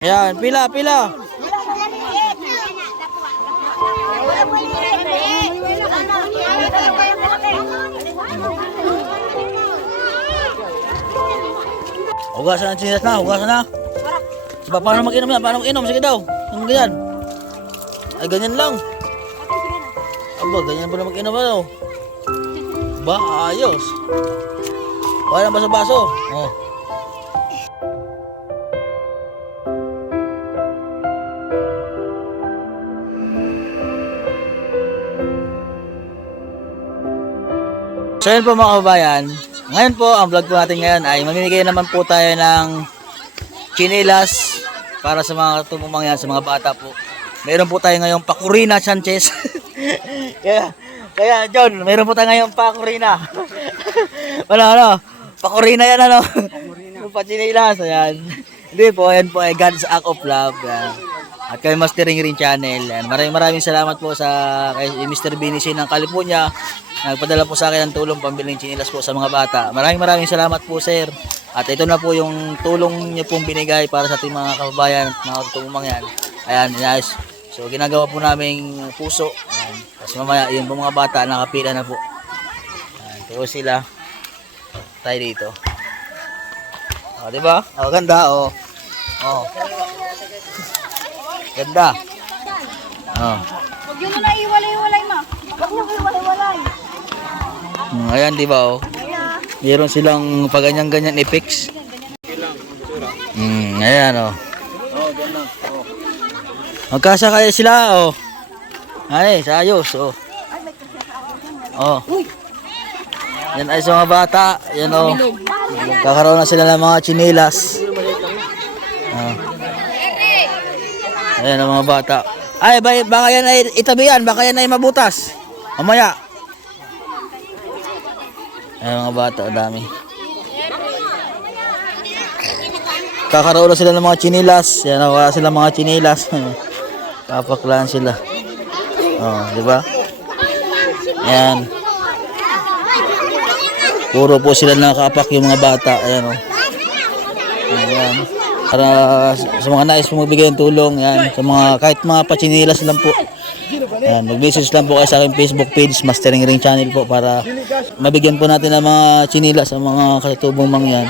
Ayan, pila, pila. Hugasan ang chinelas na, hugasan na. Ba, paano mag-inom yan? Paano mag-inom? Sige daw. Ano ganyan? Ay, ganyan lang. Aba, ganyan ba na mag-inom ba daw? Ba, ayos. Wala na baso-baso. Oh. So yun po mga kabayan, ngayon po ang vlog po natin ngayon ay mamimigay naman po tayo ng chinelas para sa mga katubong yan, sa mga bata po. Meron po tayo ngayong Pakurina Sanchez. kaya John, meron po tayo ngayong Pakurina. Ano, Pakurina yan ano. Yung pa-chinelas, ayan. Hindi po, ayan po ay God's Act of Love. Ayan. At kay Master Ring Channel. Ayan. Maraming salamat po sa kay Mr. Binisin ng California. Nagpadala po sa akin ng tulong pambiling chinelas po sa mga bata. Maraming salamat po sir. At ito na po yung tulong niyo pong binigay para sa ating mga kababayan at mga tutulong yan. Ayan, guys. So ginagawa po naming puso. Ayan. Tapos mamaya yung mga bata nakapila na po. Ayan, tuwa sila. Tayo dito. O, diba? O, ganda o. O. Ganda. O. Huwag yun na iwalay-walay ma. Huwag nyo iwalay-walay. Ayan, di ba oh? Meron silang paganyan-ganyan effects. Ayan oh. Magkasa kaya sila oh. Ay, sayos oh. Oh. Yan ay sa mga bata, yan oh. Kakaroon na sila ng mga chinelas. Oh. Ayan ang mga bata. Ay, baka yan ay itabi yan, baka yan ay mabutas. Mamaya. Ayan mga bata, dami. Kakaroon na sila ng mga chinilas. Yan, wala sila mga chinilas. Kapaklaan sila. Oh, di ba? Ayan. Puro po sila nakapak yung mga bata. Ayan, oh. Ayan. Para sa mga nais po magbigay ng tulong, yan, sa mga kahit mga pachinilas lang po. Yan, mag-message lang po kayo sa aking Facebook page, Master Ring Channel po, para mabigyan po natin ng mga chinilas sa mga katutubong mga yan.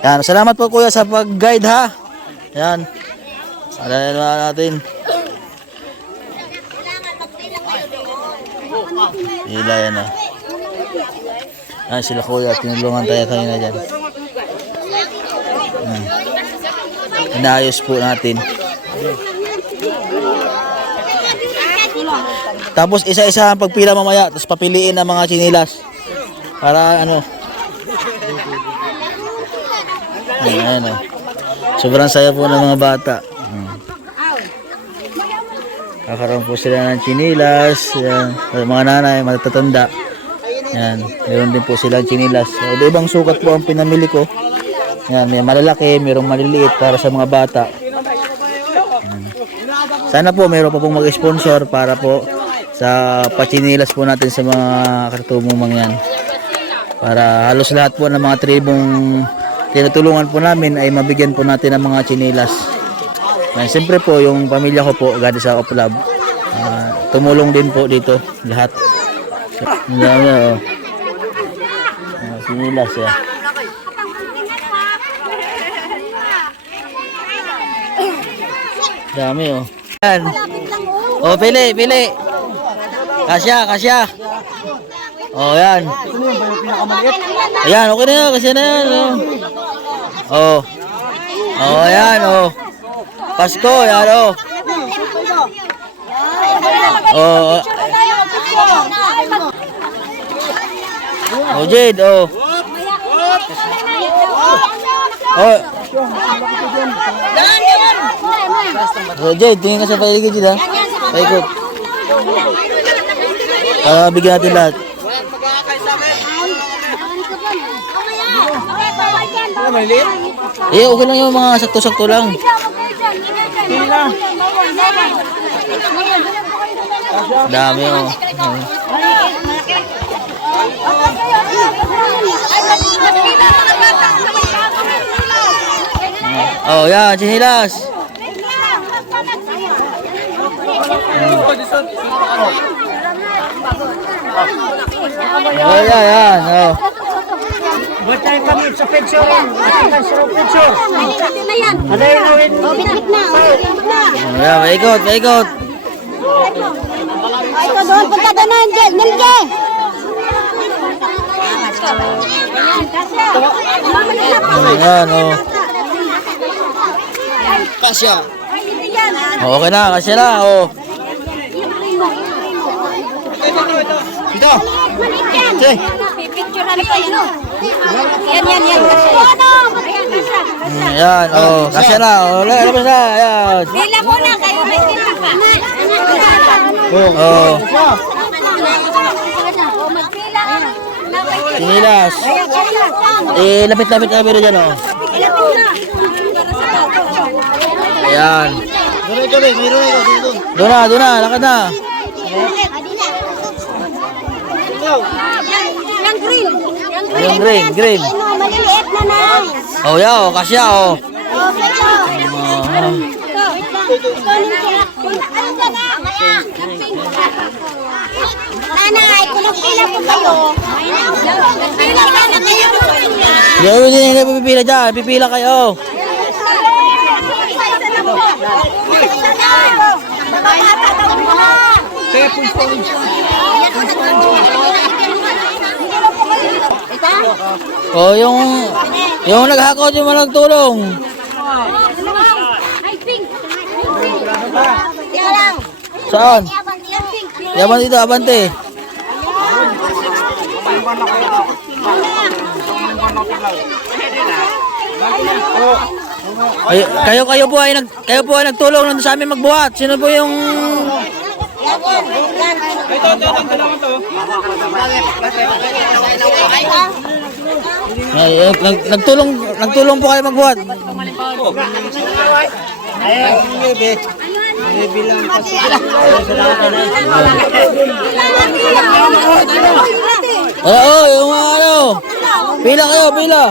Yan, salamat po kuya sa pag-guide ha. Yan. Alayan natin. Hila yan ha. Yan sila kuya, tinulungan tayo na dyan. Yan. Inayos po natin. Tapos isa-isa ang pagpila mamaya, tapos papiliin ang mga chinilas para ano. Ayan, oh. Sobrang saya po ng mga bata. Kakaroon po sila ng chinilas. Yan. Mga nanay, matatanda. Yan. Meron din po silang chinilas. So, ibang sukat po ang pinamili ko. Yan, may malalaki, mayroong maliliit para sa mga bata. Yan. Sana po mayroon pa pong mag-sponsor para po sa pachinilas po natin sa mga katutubong mga yan. Para halos lahat po ng mga tribong tinutulungan po namin ay mabigyan po natin ng mga chinilas. Siyempre po yung pamilya ko po, God's Act of Love, tumulong din po dito lahat. Yan, chinilas ya. Dami oh. Yan. Oh, pili. Kasya. Oh, yan. Ayan, okay na yan. Kasya na yan. Oh. Oh, ayan, oh. Pasko, yan, oh. Oh. Oh, Jade, oh. Oh. So, Jade, tingin ka sa paligid dito, ha? Paikot. Para bigyan natin lahat. Eh, okay lang yung mga sakto-sakto lang. Dami, oh. Oh, yan, chinilas. Oh, yan. Oh. Ba't tayo kami sa picture lang? Ating sa picture. Na yan. Ano yung gawin? Bitbit na. Oh, yan, maikot. Ay, ito doon. Punta doon na, Angel. Nilge. Ayan, oh. Kasya. Okay na, kasya na, oh. Dito. Sige. Pipicture ano pa yun? Yan. Ano? Ayan, oh. Kasya na, oh. Labas na, ayan. Pila muna kayo. May pila pa. Oh. Magpila. Sinilas. Lapit-lapit kami rin dyan, oh. Ayan. Doon na, lakad na. Yang green. Yung green. Maliliit na na. Oh, yeah, oh. Kasya, oh. Okay to. Nanay, kung pila po kayo. Pila ka na kayo. Gawin din yung pipila dyan. Pipila kayo. Oh, yung naghakot yung mga nagtulong. Ay, pink. Teka lang. Saan? Pink. Yaman dito, abante. Ay, kayo po ay nagtulong nandun sa amin magbuhat. Sino po yung nagtulong po kayo magbuhat. Oo, yung mga ano. Pila kayo, pila.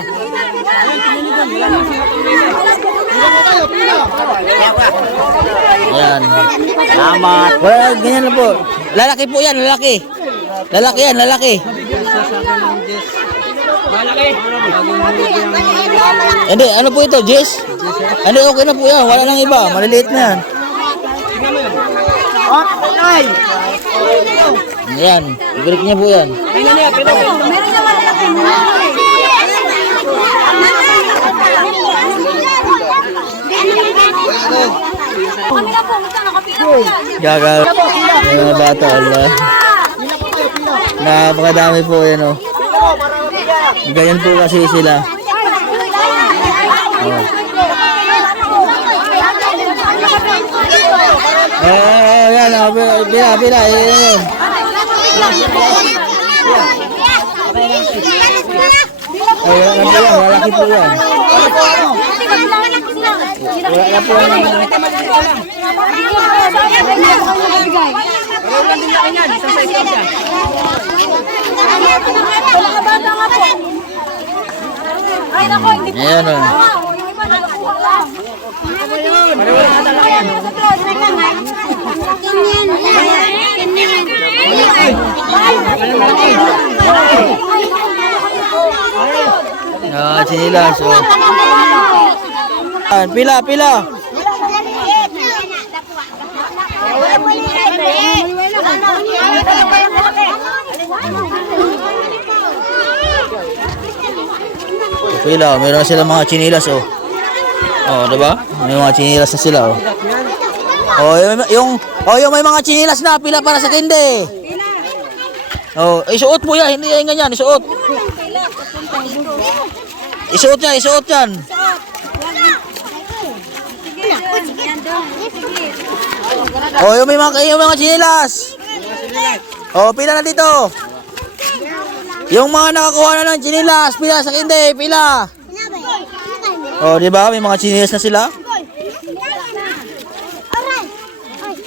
Ayan. Salamat. Wala, ganyan na po. Lalaki po yan, lalaki. Lalaki yan, lalaki. Hindi, ano po ito, Jess? Hindi, okay na po yan. Wala nang iba. Maliliit na yan. Ayan, break niya po yan. Meron na malaki mo. Kami na po, nakapila po yan. Gagal. Yung mga bata, Allah. Napakadami po yan, oh. Ganyan po kasi sila. Yan, pila. Yan. Wala na po yan, lalaki po yan. Wala na po yan. Ayan, oh. Sinilas, oh. Pila. Pila, meron na sila mga chinilas, oh. Oh, diba? May mga chinilas na sila, oh. Oh, yung may mga chinilas na pila para sa kinde. Oh, isuot mo yan, hindi yan ganyan, isuot. Isuot yan. Oh, yung may mga chinilas. Oh, pila na dito. Yung mga nakakuha na ng chinilas, pila sa kinde, pila. Oh, di ba? May mga chinilas na sila.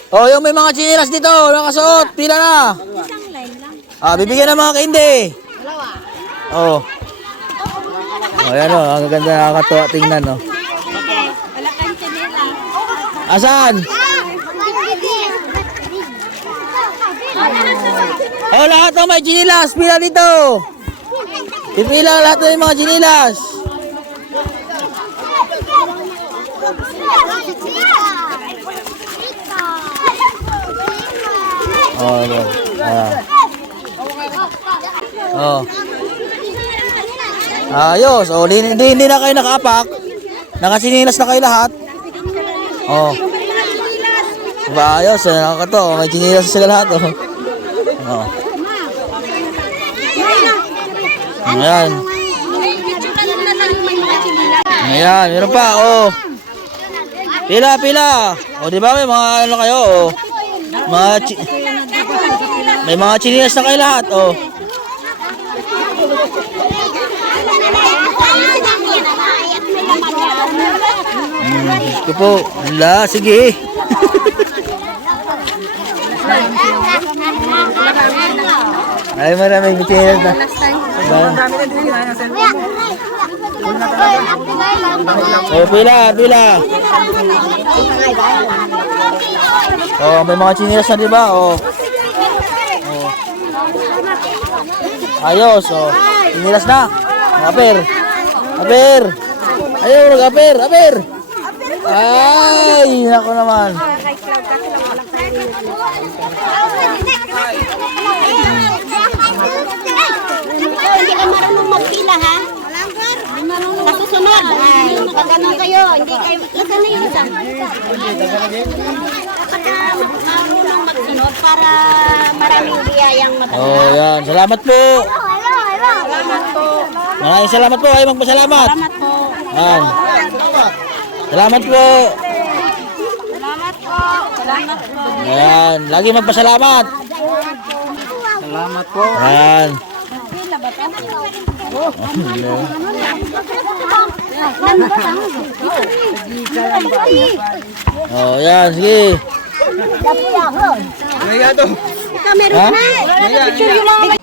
Oh, yung may mga chinilas dito, nakasuot, pila na. Bibigyan ng mga kinde. Oh. Oh, yan, oh, ang ganda, nakakatuwa tingnan, oh. Asan? Oh, lahat ng may chinilas, pila dito. Pipila lahat ng mga chinilas. Oh, oh. Ayos. Oh, hindi na kayo nakaapak. Nakasinilas na kayo lahat. Oh. Diba, ayos. Nakakato. May chinilas sila lahat. Oh. Oh. Ayan. Ayan, meron pa. Oh. Pila. Oh, di ba may mga ano kayo? Oh. May mga chinilas na kayo lahat. Oh. Ito po. Wala, sige. Ay, maraming chinilas na. Oh, pila. Oh, may mga chinilas na, di ba? Oh. Oh. Ayos, oh. Chinilas na. Aper. Ayaw, nag-aper. Ay, nako naman. Hindi ka marunong magpila, ha? Nasusunod. Ay, pag ganun kayo, hindi kayo, isa na yung isa. Dapat na marunong magsunod para maraming biyayang matanggap. Oh, yan. Salamat po. Maraming salamat po. Ay, magpasalamat. Salamat po. Yan. Salamat po. Ayan. Lagi magpasalamat. Salamat po. Ayan. Oh, yan. Sige. Mayado. Ikaw meron na. Picture yun lang.